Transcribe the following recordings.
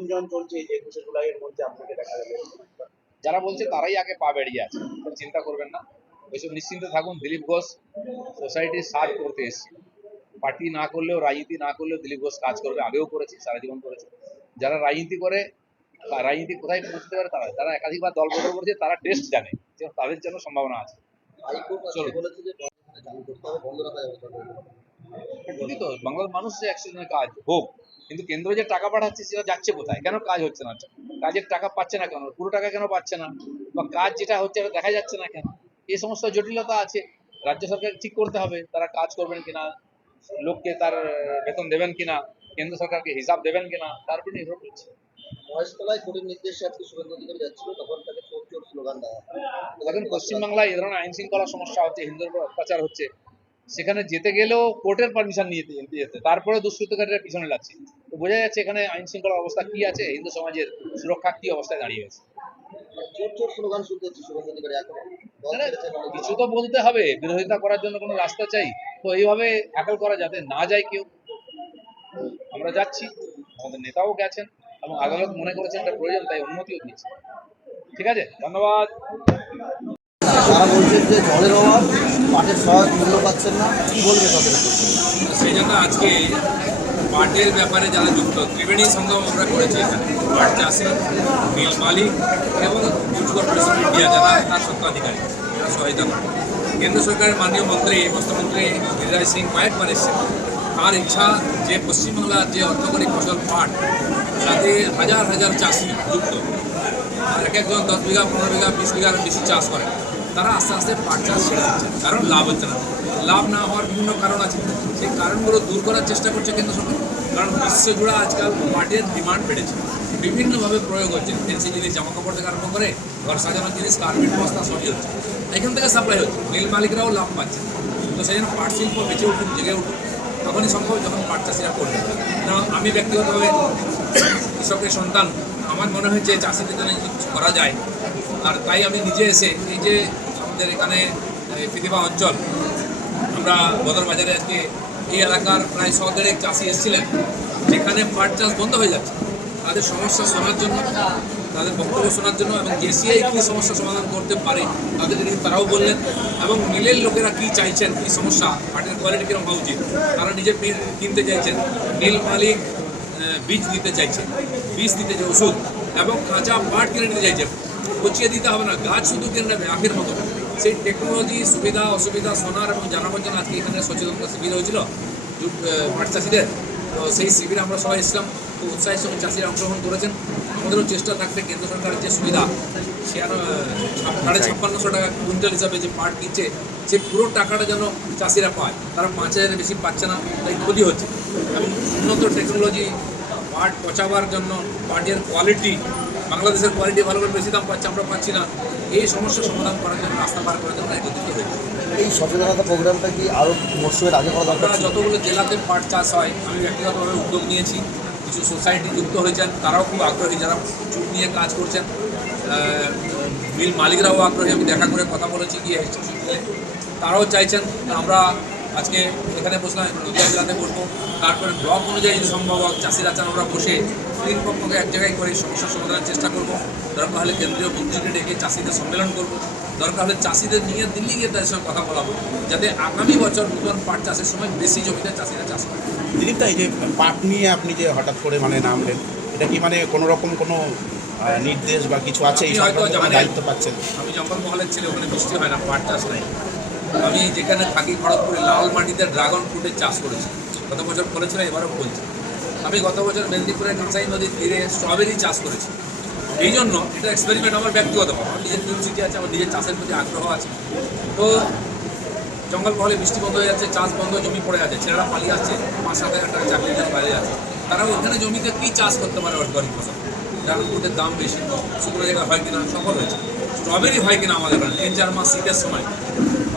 গুঞ্জন চলছে এই যে 21শে জুলাইয়ের মধ্যে আপনাকে দেখা যাবে। যারা বলছে তারাই আগে পা বেরিয়ে আছে, চিন্তা করবেন না, ওইসব নিশ্চিন্তে থাকুন। দিলীপ ঘোষ সোসাইটির সার্ভ করতে এসেছে, পার্টি না করলেও, রাজনীতি না করলেও দিলীপ ঘোষ কাজ করবে, আগেও করেছে, সারা জীবন করেছে। যারা রাজনীতি করে, রাজনীতি কোথায় পৌঁছতে পারে, তারা যারা একাধিকবার দল গঠন করেছে তারা টেস্ট জানে, তাদের জন্য সম্ভাবনা আছে। ঠিকই তো, বাংলার মানুষ যে 100 জনের কাজ হোক, কিন্তু কেন্দ্র যে টাকা পাঠাচ্ছে সেটা যাচ্ছে কোথায়, কেন কাজ হচ্ছে না, কাজের টাকা পাচ্ছে না কেন, পুরো টাকা কেন পাচ্ছে না, বা কাজ যেটা হচ্ছে এটা দেখা যাচ্ছে না কেন, এই সমস্ত জটিলতা আছে। রাজ্য সরকার ঠিক করতে হবে তারা কাজ করবেন কিনা, লোককে তার বেতন দেবেন কিনা, কেন্দ্র সরকারকে হিসাব দেবেন কিনা, তার উপর নির্ভর করছে। মহেশতলায় কোর্টের নির্দেশে আজকে শুভেন্দু অধিকারী যাচ্ছিল, তখন তাকে চোর চোর স্লোগান দেওয়া। দেখুন, পশ্চিমবাংলায় এই ধরনের আইন শৃঙ্খলার সমস্যা হচ্ছে, হিন্দুদের উপর অত্যাচার হচ্ছে, সেখানে যেতে গেলেও কোর্টের পারমিশন নিয়ে যেতে, তারপরে দুষ্কৃতকারীরা পিছনে লাগছে, তো বোঝা যাচ্ছে এখানে আইন শৃঙ্খলার অবস্থা কি আছে, হিন্দু সমাজের সুরক্ষা কি অবস্থায় দাঁড়িয়ে আছে। চোর চোর স্লোগান শুনতে হচ্ছে শুভেন্দু অধিকারী এখন। কিছু তো বলতে হবে, বিরোধিতা করার জন্য কোনো রাস্তা চাই, তো এইভাবে ট্যাকল করা যাতে না যায় কেউ। আমরা যাচ্ছি, আমাদের নেতাও গেছেন, এবং আদালত মনে করেছেন এটা প্রয়োজন, তাই অনুমতিও দিয়েছে। ঠিক আছে, ধন্যবাদ। তারা বলছেন যে জলের অভাব, পাটের সহায়ক মূল্য পাচ্ছেন না, কি বলবে তাদের? সেই জন্য আজকে পাটের ব্যাপারে যারা যুক্ত, ত্রিবেণী সংগম আমরা করেছি এখানে, পাট চাষি, মিল মালিক এবং জুট কর্পোরেশন ইন্ডিয়া যারা তার স্বত্বাধিকারী, যারা সহায়তা করে। কেন্দ্র সরকারের মাননীয় মন্ত্রী, বস্ত্রমন্ত্রী গিরিরাজ সিং কয়েকবার এসেছেন। তার ইচ্ছা যে পশ্চিমবাংলার যে অর্থকরী ফসল পাট, তাতে হাজার হাজার চাষি যুক্ত, আর এক একজন 10 বিঘা 15 বিঘা 20 বিঘার বেশি চাষ করে, তারা আস্তে আস্তে পাট চাষ ছেড়ে দিচ্ছে, কারণ লাভ হচ্ছে না। লাভ না হওয়ার বিভিন্ন কারণ আছে, সেই কারণগুলো দূর করার চেষ্টা করছে কেন্দ্র সরকার। কারণ বিশ্বজুড়ে আজকাল পাটের ডিমান্ড বেড়েছে, বিভিন্নভাবে প্রয়োগ হচ্ছে, ফেন্সি জিনিস, জামা কাপড় থেকে আরম্ভ করে ঘর সাজানোর জিনিস, কার্পেট বস্তা সবই হচ্ছে, এখান থেকে সাপ্লাই হচ্ছে, মিল মালিকরাও লাভ পাচ্ছে। তো সেই জন্য পাট শিল্প বেঁচে উঠুক, জেগে উঠুক, তখনই সম্ভব যখন পাট চাষিরা করবে। কারণ আমি ব্যক্তিগতভাবে কৃষকের সন্তান, আমার মনে হয়েছে চাষিদের জন্য কিছু করা যায়, আর তাই আমি নিজে এসে এই যে আমাদের এখানে পৃথিবী অঞ্চল, আমরা বদর বাজারে আজকে এই এলাকার প্রায় 100 চাষি এসেছিলেন, যেখানে পাট চাষ বন্ধ হয়ে যাচ্ছে, তাদের সমস্যা শোনার জন্য, তাদের বক্তব্য শোনার জন্য, এবং জেসিআই কী সমস্যা সমাধান করতে পারে তাদেরকে নিয়ে তারাও বললেন, এবং মিলের লোকেরা কী চাইছেন, কী সমস্যা, পাটের কোয়ালিটি কীরকম হওয়া উচিত, তারা নিজে কিনতে চাইছেন, মিল মালিক বীজ দিতে চাইছে, বীজ দিতে যে ওষুধ, এবং কাঁচা পাট কিনে নিতে চাইছে, পচিয়ে দিতে হবে না, গাছ শুধু কিনে নেবে আখের মতো। সেই টেকনোলজি সুবিধা অসুবিধা শোনার এবং জানাবার জন্য আজকে এখানে সচেতনতা শিবির হয়েছিল পাট চাষিদের। তো সেই শিবিরে আমরা সবাই এসলাম, খুব উৎসাহের সঙ্গে চাষিরা অংশগ্রহণ করেছেন। আমাদেরও চেষ্টা থাকবে কেন্দ্র সরকারের যে সুবিধা, সে আরও 5,500 টাকা কুইন্টাল হিসাবে যে পাট কিনছে, সে পুরো টাকাটা যেন চাষিরা পায়। তারা 5,000-এর বেশি পাচ্ছে না, তাই ক্ষতি হচ্ছে। এবং উন্নত টেকনোলজি, পাট পচাবার জন্য, পাটের কোয়ালিটি, বাংলাদেশের কোয়ালিটি ভালো করে বেশি দাম পাচ্ছে, আমরা পাচ্ছি না, এই সমস্যার সমাধান করার জন্য, রাস্তা পার করার জন্য একত্রিত হয়েছে। এই সচেতনতা প্রোগ্রামটা কি আরও মরশুমের আগে করা দরকার? যতগুলো জেলাতে পাট চাষ হয়, আমি ব্যক্তিগতভাবে উদ্যোগ নিয়েছি, কিছু সোসাইটি যুক্ত হয়েছেন, তারাও খুব আগ্রহী, যারা চুট নিয়ে কাজ করছেন, মিল মালিকরাও আগ্রহী, আমি দেখা করে কথা বলেছি গিয়ে, তারাও চাইছেন। আমরা আজকে এখানে বসলাম, নদীয়া জেলাতে বসবো, তারপরে ব্লক অনুযায়ী সম্ভব চাষিরা চান আমরা বসে 3 পক্ষকে এক জায়গায় করে সমস্যার সমাধানের চেষ্টা করব। দরকার হলে কেন্দ্রীয় মন্ত্রীকে ডেকে চাষিদের সম্মেলন করব, দরকার হলে চাষিদের নিয়ে দিল্লি গিয়ে তাদের সঙ্গে কথা বলাবো, যাতে আগামী বছর নতুন পাট চাষের সময় বেশি জমিতে চাষিরা চাষ করে। দিলীপ, এই যে পাট নিয়ে আপনি যে হঠাৎ করে নামলেন, এটা কি কোনো রকম কোনো নির্দেশ বা কিছু আছে? হয়তো দায়িত্ব পাচ্ছেন? আমি জঙ্গলমহলের ছেলে, ওখানে বৃষ্টি হয় না, পাট চাষ নাই। আমি যেখানে থাকি খড়গপুরে, লাল মাটিতে ড্রাগন ফ্রুটের চাষ করেছি, গত বছর করেছিলাম, এবারও বলছি। আমি গত বছর মেদিনীপুরের কাঁসাই নদীর তীরে স্ট্রবেরি চাষ করেছি। এই জন্য এটা এক্সপেরিমেন্ট আমার ব্যক্তিগতভাবে, আমার নিজের ইউনিভার্সিটি আছে, আমার নিজের চাষের প্রতি আগ্রহ আছে। তো জঙ্গলমহলে বৃষ্টি বন্ধ হয়ে যাচ্ছে, চাষ বন্ধ, জমি পড়ে আছে, ছেলেরা পালিয়ে আসছে, 5-7 হাজার টাকা চাকরির জন্য বাইরে আছে, তারা ওখানে জমিতে কী চাষ করতে পারে অর্গানিক ফসল, ড্রাগন ফ্রুটের দাম বেশি, শুকনো জায়গায় হয় কিনা, সফল হয়েছে। স্ট্রবেরি হয় কিনা আমাদের এখানে 3-4 মাস শীতের সময়,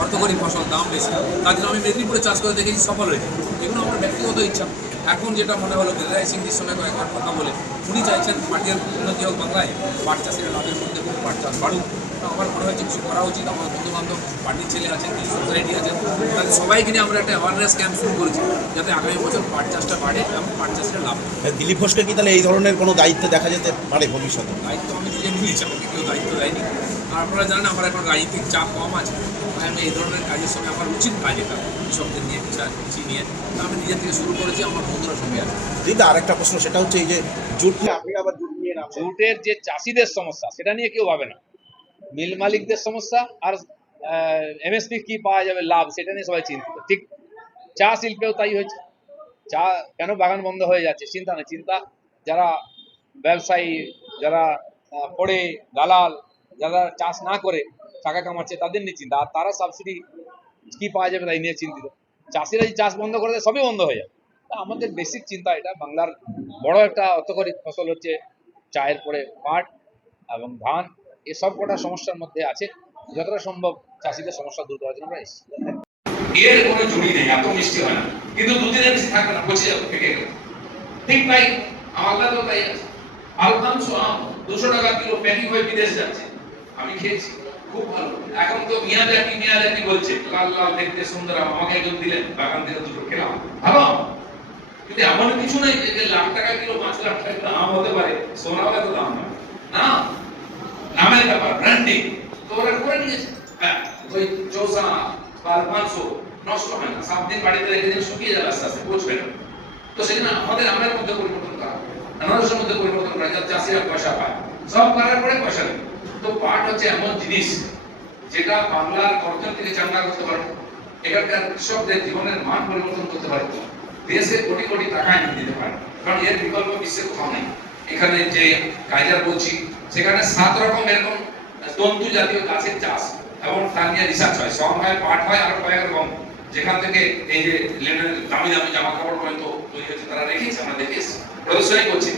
অর্থকরী ফসল, দাম বেশি, তার জন্য আমি মেদিনীপুরে চাষ করে দেখেছি, সফল হয়েছে। এগুলো আমার ব্যক্তিগত ইচ্ছা। এখন যেটা মনে হলো, গিরিরাজ সিংজির সঙ্গে কয়েকবার কথা বলে, উনি চাইছেন পাটের উন্নতি হোক বাংলায়, পাট চাষের লাভের মধ্যে পাট চাষ বাড়ুক, তো আমার মনে হয়েছে কিছু করা উচিত। আমার বন্ধু বান্ধব পার্টির ছেলে আছে, কিছু সোসাইটি আছে, তাদের সবাইকে নিয়ে আমরা একটা অ্যাওয়ারনেস ক্যাম্প শুরু করেছি যাতে আগামী বছর পাট চাষটা বাড়ে এবং পাট চাষটা লাভ হয়। দিলীপ ঘোষকে কি তাহলে এই ধরনের কোনো দায়িত্ব দেখা যেতে পারে ভবিষ্যতে? দায়িত্ব আমি নিজে নিয়েছি, আমাকে কেউ দায়িত্ব দেয়নি। আর আপনারা জানেন আমার এখন রাজনৈতিক চাপ কম আছে, তাই আমি এই ধরনের কাজের সঙ্গে আমার উচিত কাজ এটা কৃষকদের নিয়ে কৃষি নিয়ে আমি নিজের থেকে শুরু করেছি, আমার বন্ধুরা সঙ্গে আছে। দিদা আরেকটা প্রশ্ন, সেটা হচ্ছে এই যে জুট নিয়ে আপনি আবার জুট নিয়ে নামছেন। জুটের যে চাষিদের সমস্যা সেটা নিয়ে কেউ ভাবে না, মিল মালিকদের সমস্যা আর এমএসপি কি পাওয়া যাবে লাভ সেটা নিয়ে সবাই চিন্তিত। ঠিক চা শিল্পেও তাই হয়েছে, চা কেন বাগান বন্ধ হয়ে যাচ্ছে চিন্তা নেই, চিন্তা যারা ব্যবসায়ী, যারা পড়ে দালাল, যারা চাষ না করে টাকা কামাচ্ছে তাদের নিয়ে চিন্তা, আর তারা সাবসিডি কি পাওয়া যাবে তাই নিয়ে চিন্তিত। চাষিরা যদি চাষ বন্ধ করে দেয় সবই বন্ধ হয়ে যাবে। তা আমাদের বেসিক চিন্তা এটা, বাংলার বড় একটা অর্থকরী ফসল হচ্ছে চায়ের পরে পাট এবং ধান, এসব কটা সমস্যার মধ্যে আছে, যতটা সম্ভব চাষিদের সমস্যা দূর করার জন্য আমরা এসেছি। এর কোনো জুড়ি নেই, এত মিষ্টি হয় না, কিন্তু দুদিনের বেশি থাকবে না, পচে যাবে, ফেটে গেল। ঠিক তাই আমাদের তো তাই আছে। আলফানসো আম 200 টাকা কিলো প্যাকিং হয়ে বিদেশ যাচ্ছে, আমি খেয়েছি, খুব ভালো। এখন তো মিয়াজাকি বলছে, লাল লাল দেখতে সুন্দর আম, আমাকে একজন দিলেন, বাগান থেকে দুটো খেলাম, ভালো আম। কিন্তু এমন কিছু নেই যে লাখ টাকা কিলো 5 লাখ টাকা কিলো আম হতে পারে, সোনা হলে তো দাম না, না নামের ব্যাপার, ব্র্যান্ডিং তো ওরা করে নিয়েছে। হ্যাঁ, ওই চৌসা বা আলফানসো নষ্ট হয় না, 7 দিন বাড়িতে রেখে দিন, শুকিয়ে যাবে আস্তে আস্তে, পচবে না। তো সেজন্য আমাদের আমের মধ্যে পরিবর্তন করা, আনারসের মধ্যে পরিবর্তন করা, যাতে চাষিরা পয়সা পায়, সব করার পরে পয়সা দেবে। তো পাট হচ্ছে এমন জিনিস যেটা বাংলার অর্থনীতিকে চাঙ্গা করতে পারে, এখানকার কৃষকদের জীবনের মান পরিবর্তন করতে পারে, দেশে কোটি কোটি টাকা এনে দিতে পারে, কারণ এর বিকল্প বিশ্বের কোথাও নেই। এখানে যে কাইজার বলছি সেখানে 7 রকম এরকম তন্তু জাতীয় গাছের চাষ এবং তার নিয়ে রিসার্চ হয়, সব হয়, পাট হয়, আরো কয়েক রকম, যেখান থেকে এই যে লেনের দামি দামি জামা কাপড় পর্যন্ত তৈরি হচ্ছে, তারা রেখেছে, আমরা দেখেছি, প্রদর্শনী করছে।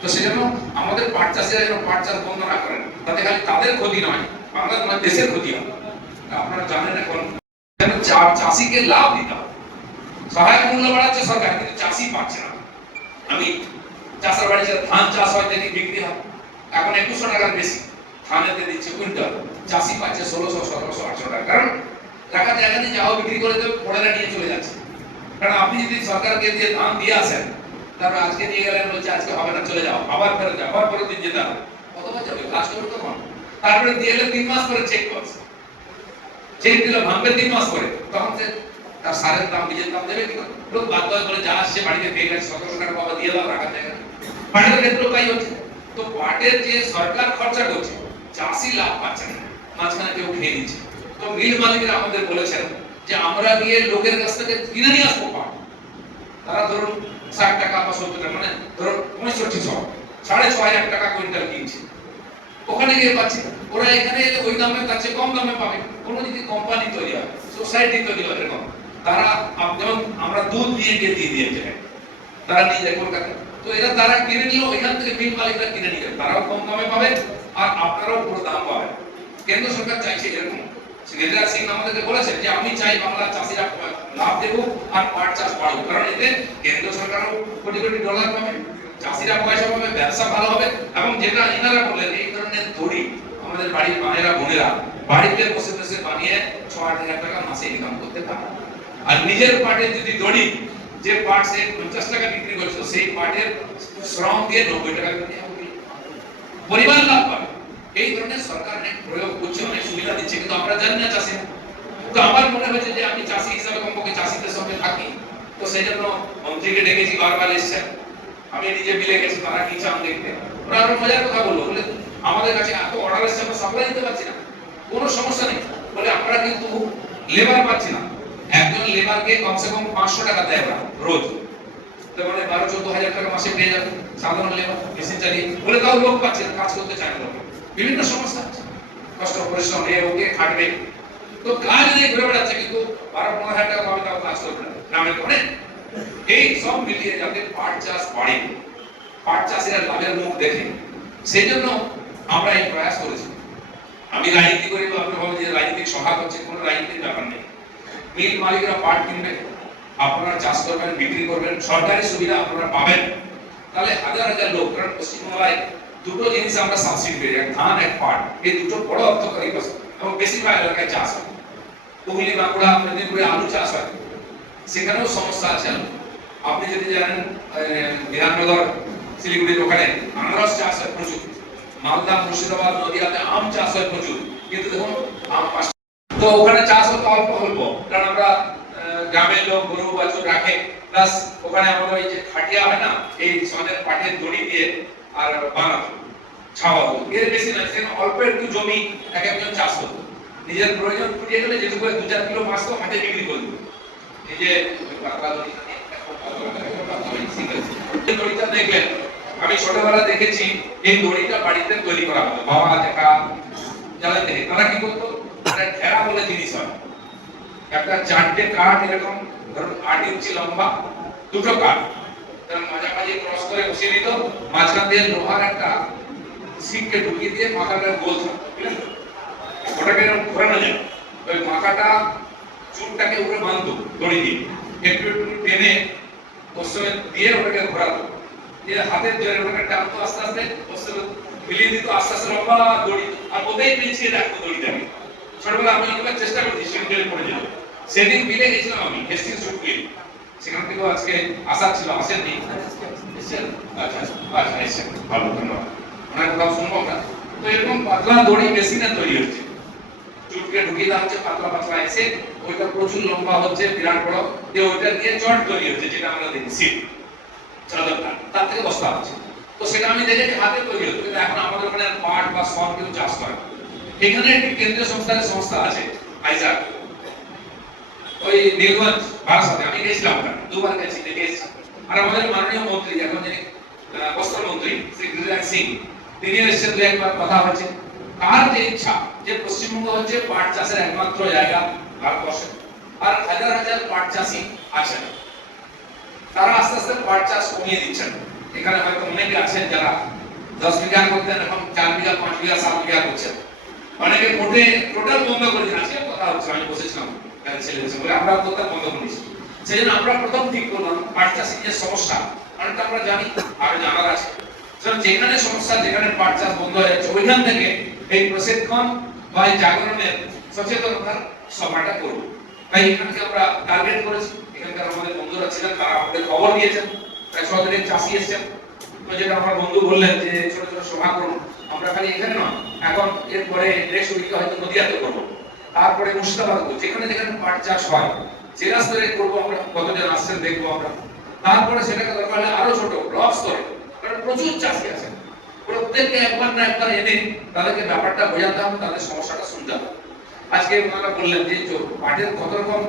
তো সেজন্য আমাদের পাট চাষিরা যেন পাট চাষ বন্ধ না করেন, তাতে খালি তাদের ক্ষতি নয়, বাংলার নয় দেশের ক্ষতি হয়। আপনারা জানেন এখন যেন চাষিকে লাভ দিতে হবে, সহায়ক মূল্য বাড়াচ্ছে সরকার, কিন্তু চাষি পাচ্ছে না। আমি চাষের বাড়িতে ধান চাষ হয় দেখি বিক্রি হয় এখন 2100 টাকার বেশি, ধানেতে দিচ্ছে কুইন্টাল, চাষি পাচ্ছে 1600, 1700, 800 টাকা, কারণ টাকা জায়গা দিয়ে যাও বিক্রি করে দেবে, পড়েরা নিয়ে চলে যাচ্ছে। কারণ আপনি যদি সরকারকে দিয়ে ধান দিয়ে আসেন, তারপর আজকে নিয়ে গেলেন, বলছে আজকে হবে না, চলে যাও, আবার ফেরত যাও, আবার পরের দিন যেতে হবে, কতবার যাবে, কাজ করবে তখন। তারপরে দিয়ে এলে 3 মাস পরে চেক করছে, চেক দিল ভাঙবে 3 মাস পরে, তখন সে তার সারের দাম, বীজের দাম দেবে কি? লোক বাধ্য হয়ে বলে যা আসছে বাড়িতে পেয়ে গেছে, 1700 টাকা বাবা দিয়ে দাও, রাখার জায়গা। পাটের ক্ষেত্রেও তাই হচ্ছে। তো পাটের যে সরকার খরচা করছে, চাষি লাভ পাচ্ছে না, মাঝখানে কেউ খেয়ে নিচ্ছে। তো মিল মালিকরা আমাদের বলেছেন যে আমরা গিয়ে লোকের কাছ থেকে কিনে নিয়ে আসবো পাট, তারা ধরুন 60 টাকা বা 70 টাকা, মানে ধরুন 6500, 6500 টাকা কুইন্টাল কিনছে, ওখানে গিয়ে পাচ্ছে, ওরা এখানে এলে ওই দামের কাছে কম দামে পাবে। কোনো যদি কোম্পানি তৈরি হয়, সোসাইটি তৈরি হয়, এরকম তারা, যেমন আমরা দুধ নিয়ে গিয়ে দিয়ে দিয়েছে, তারা নিয়ে যায় কলকাতা, তো এরা তারা কিনে নিল, এখান থেকে মিল মালিকরা কিনে নিলেন, তারাও কম দামে পাবে আর আপনারাও পুরো দাম পাবেন। কেন্দ্র সরকার চাইছে এরকম, গিরিরাজ সিং আমাদেরকে বলেছেন যে আমি চাই বাংলা চাষিরা লাভ দেবো আর পাট চাষ বাড়ুক, কারণ এতে কেন্দ্র সরকারও কোটি কোটি ডলার পাবে, চাষিরা পয়সা পাবে, ব্যবসা ভালো হবে। এবং যেটা এনারা বললেন, এই ধরনের দড়ি আমাদের বাড়ির মায়েরা বোনেরা বাড়িতে বসে বসে বানিয়ে 6-8 টাকা মাসে ইনকাম করতে পারে। আর নিজের পাটের যদি দড়ি, যে পাট সে 50 টাকা বিক্রি করছে, সেই পাটের শ্রম দিয়ে 90 টাকা করে পরিবার লাভ পাবে। এই ধরনের সরকার অনেক প্রয়োগ করছে, অনেক সুবিধা দিচ্ছে, কিন্তু আমরা জানি না চাষি। তো আমার মনে হয়েছে যে আমি চাষি হিসাবে কমপক্ষে চাষিদের সঙ্গে থাকি, তো সেই জন্য মন্ত্রীকে ডেকেছি, বারবার এসছেন, আমি নিজে মিলে গেছি, তারা কি চান দেখতে। ওরা আরো মজার কথা বললো, বলে আমাদের কাছে এত অর্ডার এসছে, আমরা সাপ্লাই দিতে পারছি না, কোনো সমস্যা নেই, বলে আমরা কিন্তু লেবার পাচ্ছি না, একজন লেবারকে কমসে কম 500 টাকা দেয় ওরা রোজ, তার মানে 12-14 হাজার টাকা মাসে পেয়ে যাবে সাধারণ লেবার মেশিন চালিয়ে, বলে তাও লোক পাচ্ছে না, কাজ করতে চায় না, বিভিন্ন সমস্যা আছে, কষ্ট পরিশ্রম এ ওকে খাটবে, তো কাজ নিয়ে ঘুরে বেড়াচ্ছে, কিন্তু 12-15 হাজার টাকা পাবে, তাও কাজ করবে না গ্রামে করে। এই সব মিলিয়ে যাতে পাট চাষ বাড়ে, পাট চাষিরা লাভের মুখ দেখে, সেই জন্য আমরা এই প্রয়াস করেছি। আমি রাজনীতি করি, তো আপনি ভাবেন যে রাজনৈতিক সভা করছে, কোনো রাজনীতির ব্যাপার নেই। মিল মালিকরা পাট কিনবে, আপনারা চাষ করবেন, বিক্রি করবেন, সরকারি সুবিধা আপনারা পাবেন, তাহলে হাজার হাজার লোক, কারণ পশ্চিমবাংলায় দুটো জিনিস আমরা সাবসিডি পেয়ে যাই, ধান এক পাট, এই দুটো বড় অর্থকরী ফসল এবং বেশিরভাগ এলাকায় চাষ হয়। হুগলি, বাঁকুড়া, মেদিনীপুরে আলু চাষ হয়, সেখানেও সমস্যা আছে। আপনি যদি জানেন বিধাননগর, শিলিগুড়ির ওখানে আনারস চাষ হয় প্রচুর, মালদা, মুর্শিদাবাদ, নদিয়াতে আম চাষ হয় প্রচুর, কিন্তু দেখুন আম তো ওখানে চাষ হতো অল্প অল্প, কারণ আমরা গ্রামের লোক গরু বাছুর রাখে, প্লাস ওখানে আমাদের ওই যে খাটিয়া হয় না, এই সনের পাটের দড়ি দিয়ে আর বানাতো ছাওয়া হতো, এর বেশি না, সেখানে অল্প একটু জমি এক একজন চাষ হতো, নিজের প্রয়োজন ফুটিয়ে গেলে যেটুকু 2-4 কিলো মাছ তো হাটে বিক্রি করে দিত। এই যে এই দড়িটা দেখলেন, আমি ছোটবেলা দেখেছি এই দড়িটা বাড়িতে তৈরি করা হতো, বাবা দেখা যারা দেখে তারা কি করতো, ঢেরা বলে জিনিস হয়, একটা 4টে কাঠ এরকম ধরুন 8 ইঞ্চি লম্বা, দুটো কাঠ তার মাঝামাঝি ক্রস করে বসিয়ে দিত, মাঝখান দিয়ে লোহার একটা সিটকে ঢুকিয়ে দিয়ে মাথাটা গোল থাকতো, ওটাকে এরকম ঘোরানো যায়, ওই মাথাটা চুলটাকে উপরে বাঁধতো দড়ি দিয়ে, একটু একটু টেনে ওর সঙ্গে দিয়ে ওটাকে ঘোরাতো, দিয়ে হাতের জোরে ওটাকে টানতো, আস্তে আস্তে ওর সঙ্গে মিলিয়ে দিত, আস্তে আস্তে লম্বা দড়ি, আর ওতেই পেঁচিয়ে রাখতো দড়িটাকে। ছোটবেলা আমি একবার চেষ্টা করছি, সেদিন পড়ে যেত, সেদিন মিলে গেছিলাম আমি হেস্টিংস শুটকিল, সেখান থেকেও আজকে আশা ছিল, আসেননি? এসেছেন? আচ্ছা আচ্ছা, এসেছেন, ভালো, ধন্যবাদ। ওনার কথা শুনবো আমরা। তো এরকম পাতলা দড়ি মেশিনে তৈরি হচ্ছে, চুটকে ঢুকিয়ে দেওয়া হচ্ছে পাতলা পাতলা এসে, ওইটা প্রচুর লম্বা হচ্ছে, বিরাট বড়, দিয়ে ওইটা দিয়ে চট তৈরি হচ্ছে, যেটা আমরা দেখি সিট চাদরটা, তার থেকে বস্তা হচ্ছে। তো সেটা আমি দেখেছি হাতে তৈরি হচ্ছে, কিন্তু এখন আমাদের ওখানে পাট বা সন কেউ চাষ করে। এখানে একটি কেন্দ্রীয় সংস্থা আছে আইজাক, ওই নীলগঞ্জ বারাসাতে, আমি গেছিলাম ওখানে, 2বার গেছি, দেখে এসেছি। আর আমাদের মাননীয় মন্ত্রী, এখন যিনি বস্ত্রমন্ত্রী শ্রী গিরিরাজ সিং, তিনি এসেছেন, 2-1বার কথা হয়েছে। তার যে ইচ্ছা যে পশ্চিমবঙ্গ হচ্ছে পাট চাষের একমাত্র জায়গা ভারতবর্ষে, আর হাজার হাজার পাট চাষি আছেন, তারা আস্তে আস্তে পাট চাষ কমিয়ে দিচ্ছেন। এখানে হয়তো অনেকে আছেন যারা 10 বিঘা করতেন, এখন 4 বিঘা, 5 বিঘা, 7 বিঘা করছেন, অনেকে মোটে টোটাল বন্ধ করে দিয়েছে। আজকে কথা হচ্ছে, আমি বসেছিলাম ছেলেদের বলে আমরা করতে বন্ধ করেছি, সেই জন্য আমরা প্রথম ঠিক করলাম পাট চাষের যে সমস্যা, অনেকটা আমরা জানি, আরো জানার আছে, যেখানে সমস্যা, যেখানে পাট চাষ বন্ধ হয়ে যাচ্ছে, ওইখান থেকে এই প্রশিক্ষণ বা এই জাগরণের সচেতনতার সভাটা করব। তাই এখানকে আমরা টার্গেট করেছি, এখানকার আমাদের বন্ধুরা ছিলেন, তারা আমাদের খবর দিয়েছেন, প্রায় 100 জনের চাষি এসেছেন। তো যেটা আমার বন্ধু বললেন যে ছোট ছোট সভা করুন, আমরা খালি এখানে নয়, এখন এরপরে নেক্সট উইকে হয়তো নদিয়াতে করবো, তারপরে মুর্শিদাবাদ করবো, যেখানে যেখানে পাট চাষ হয় জেলা স্তরে করবো, আমরা কতজন আসছেন দেখবো আমরা, তারপরে সেটাকে দরকার হলে আরো ছোট ব্লক স্তরে, কারণ প্রচুর চাষি আছে, প্রত্যেককে একবার না একবার এনে তাদেরকে ব্যাপারটা বোঝাতে হবে, তাদের সমস্যাটা শুনতে হবে। আজকে ওনারা বললেন যে পাটের কত রকম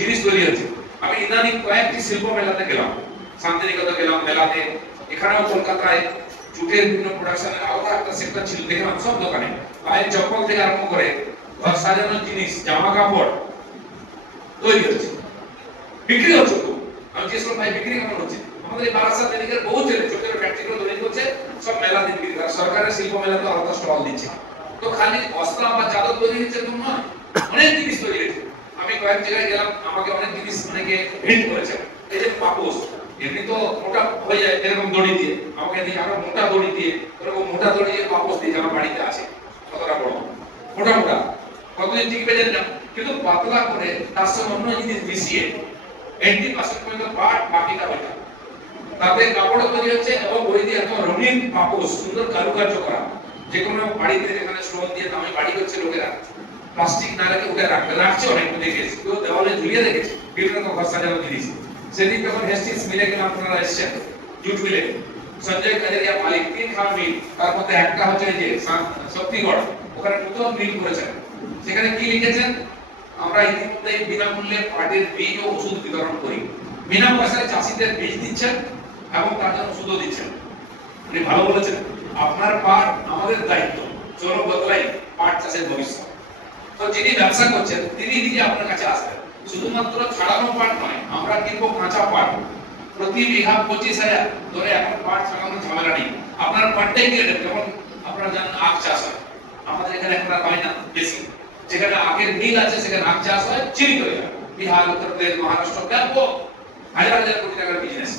জিনিস তৈরি হচ্ছে। আমি ইদানিং কয়েকটি শিল্প মেলাতে গেলাম, শান্তিনিকেতনে গেলাম মেলাতে, এখানেও কলকাতায় জুটের বিভিন্ন প্রোডাকশনের আলাদা একটা সেক্টর ছিল, দেখলাম সব দোকানে পায়ের চপ্পল থেকে আরম্ভ করে ঘর সাজানোর জিনিস, জামা কাপড় তৈরি হচ্ছে, বিক্রি হচ্ছে। তো আমি জিজ্ঞেস করলাম, ভাই বিক্রি কেমন হচ্ছে? আমাদের এই বারাসাত এদিকের বহু ছেলে ছোট ছোট ফ্যাক্টরিগুলো তৈরি করছে, সব মেলাতে বিক্রি করে, সরকারের শিল্প মেলাতে আলাদা স্টল দিচ্ছে। তো খালি বস্তা বা চাদর তৈরি হচ্ছে এরকম নয়, অনেক জিনিস তৈরি হচ্ছে। আমি কয়েক জায়গায় গেলাম, আমাকে অনেক জিনিস অনেকে হেল্প করেছে। এই যে পাপোশ, এমনি তো মোটা হয়ে যায় এরকম দড়ি দিয়ে, আমাকে দিয়ে আরো মোটা দড়ি দিয়ে, এরকম মোটা দড়ি দিয়ে পাপোশ দিয়ে আমার বাড়িতে আছে, কতটা বড় মোটা মোটা, কতদিন টিকবে জানি না, কিন্তু পাতলা করে তার সঙ্গে অন্য জিনিস মিশিয়ে 80% পর্যন্ত পাট, বাকিটা ওইটা, তাতে কাপড় তৈরি হচ্ছে, এবং ওই দিয়ে এত রঙিন পাপোশ, সুন্দর কারুকার্য করা। যে কোনো বাড়িতে যেখানে স্টোন দিয়ে দামি বাড়ি করছে লোকেরা, প্লাস্টিক না রেখে ওটা রাখছে, অনেক দেখেছি, কেউ দেওয়ালে ঝুলিয়ে রেখেছে বিভিন্ন রকম ঘর সাজানো জিনিস। সেদিন যখন হেস্টিংস মিলে গেলাম, আপনারা এসছেন জুট মিলে, সঞ্জয় কাজারিয়া মালিক, 3 খান মিল, তার মধ্যে একটা হচ্ছে যে শক্তিগড়, ওখানে নতুন মিল করেছেন। সেখানে কি লিখেছেন, আমরা ইতিমধ্যে বিনামূল্যে পাটের বীজ ও ওষুধ বিতরণ করি, বিনা পয়সায় চাষিদের বীজ দিচ্ছেন এবং তার জন্য ওষুধও দিচ্ছেন। উনি ভালো বলেছেন, আপনার পাট আমাদের দায়িত্ব, চলো বদলাই পাট চাষের ভবিষ্যৎ। তো যিনি ব্যবসা করছেন তিনি নিজে আপনার কাছে আসবেন, শুধুমাত্র ছাড়ানো পাট নয়, আমরা কিনবো কাঁচা পাট, প্রতি বিঘা 25,000 ধরে এখন পাট ছাড়ানোর ঝামেলা নেই, আপনার পাটটাই কিনে নেবেন। যেমন আপনারা জানেন আখ চাষ হয়, আমাদের এখানে এখন হয় না বেশি, যেখানে আখের মিল আছে সেখানে আখ চাষ হয়, চিনি তৈরি হয়, বিহার, উত্তরপ্রদেশ, মহারাষ্ট্র, ব্যাপক হাজার হাজার কোটি টাকার বিজনেস।